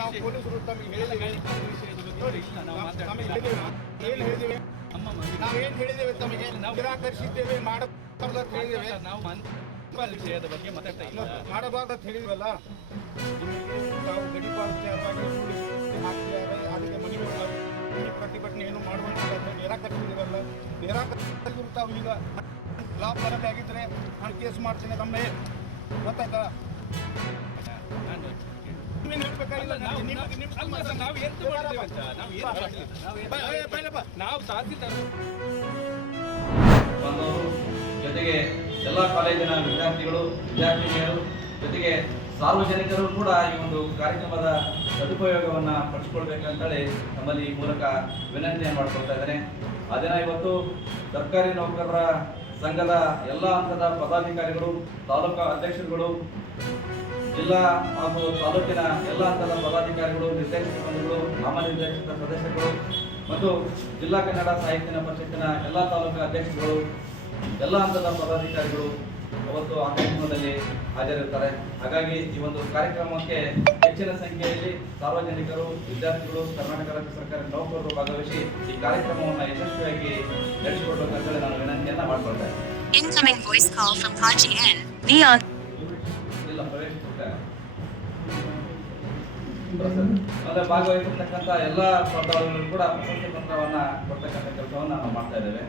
ನಾವು ಪೊಲೀಸರು ತಮಗೆ ಹೇಳಿದ್ದೇವೆ. ನಾವೇನು ಹೇಳಿದ್ದೇವೆ ತಮಗೆ ನಿರಾಕರಿಸಿದ್ದೇವೆ, ಮಾಡಬಾರ್ದು ಹೇಳಿದ್ದೇವೆ. ನಾವು ವಿಷಯದ ಬಗ್ಗೆ ಮಾತಾಡ್ತಾ ಇಲ್ಲ, ಮಾಡಬಾರ್ದು ಅಂತ ಹೇಳಿದ್ವಲ್ಲ. ನಾವು ಗಡಿಪಾರು ಹಾಕ್ತಿದ್ದಾರೆ, ಅದಕ್ಕೆ ಮನೆ ಪ್ರತಿಭಟನೆ ಏನು ಮಾಡುವಂತ ನಿರಾಕರಿಸಿದ್ದೇವಲ್ಲ. ನಿರಾಕರಿಸಿದ್ರು ತಾವು ಈಗ ಲಾಭ ಬರದೇ ಆಗಿದ್ರೆ ನಾನು ಕೇಸ್ ಮಾಡ್ತೇನೆ ತಮ್ಮೇ, ಗೊತ್ತಾಯ್ತಾ? ನಾವು ತಹಸೀಲ್ದಾರ್ ಜೊತೆಗೆ ಎಲ್ಲ ಕಾಲೇಜಿನ ವಿದ್ಯಾರ್ಥಿಗಳು ವಿದ್ಯಾರ್ಥಿನಿಯರು ಜೊತೆಗೆ ಸಾರ್ವಜನಿಕರು ಕೂಡ ಈ ಒಂದು ಕಾರ್ಯಕ್ರಮದ ಸದುಪಯೋಗವನ್ನು ಪಡಿಸ್ಕೊಳ್ಬೇಕಂತೇಳಿ ನಮ್ಮಲ್ಲಿ ಈ ಮೂಲಕ ವಿನಂತಿಯನ್ನು ಮಾಡಿಕೊಳ್ತಾ ಇದ್ದೇನೆ. ಅದೇನ ಇವತ್ತು ಸರ್ಕಾರಿ ನೌಕರರ ಸಂಘದ ಎಲ್ಲ ಹಂತದ ಪದಾಧಿಕಾರಿಗಳು, ತಾಲೂಕಾ ಅಧ್ಯಕ್ಷರುಗಳು, ಜಿಲ್ಲಾ ಹಾಗೂ ತಾಲೂಕಿನ ಎಲ್ಲ ಹಂತದ ಪದಾಧಿಕಾರಿಗಳು, ನಿರ್ದೇಶಕ ಬಂಧುಗಳು, ನಾಮನಿರ್ದೇಶಿತ ಸದಸ್ಯರುಗಳು ಮತ್ತು ಜಿಲ್ಲಾ ಕನ್ನಡ ಸಾಹಿತ್ಯ ಪರಿಷತ್ತಿನ ಎಲ್ಲ ತಾಲೂಕಾ ಅಧ್ಯಕ್ಷರುಗಳು, ಎಲ್ಲ ಹಂತದ ಪದಾಧಿಕಾರಿಗಳು ಅವತ್ತು ಆ ಕಾರ್ಯಕ್ರಮದಲ್ಲಿ ಹಾಜರಿರ್ತಾರೆ. ಹಾಗಾಗಿ ಈ ಒಂದು ಕಾರ್ಯಕ್ರಮಕ್ಕೆ ಹೆಚ್ಚಿನ ಸಂಖ್ಯೆಯಲ್ಲಿ ಸಾರ್ವಜನಿಕರು, ವಿದ್ಯಾರ್ಥಿಗಳು, ಕರ್ನಾಟಕ ರಾಜ್ಯ ಸರ್ಕಾರಿ ನೌಕರರು ಭಾಗವಹಿಸಿ ಈ ಕಾರ್ಯಕ್ರಮವನ್ನು ಯಶಸ್ವಿಯಾಗಿ ನಡೆಸಿಕೊಡ್ಬೇಕಂತೇಳಿ ನಾನು ವಿನಂತಿಯನ್ನ ಮಾಡ್ಕೊಳ್ತಾ ಇದ್ದೇನೆ. Incoming voice call from Haji N. Leon. ಅಲ್ಲೇ ಭಾಗವಹಿಸಿರ್ತಕ್ಕಂಥ ಎಲ್ಲ ಸ್ಪರ್ಧಾಳುಗಳು ಕೂಡ ಪ್ರಶಸ್ತಿ ಪತ್ರವನ್ನ ಕೊಡ್ತಕ್ಕಂಥ ಕೆಲಸವನ್ನ ನಾವು ಮಾಡ್ತಾ ಇದ್ದೇವೆ.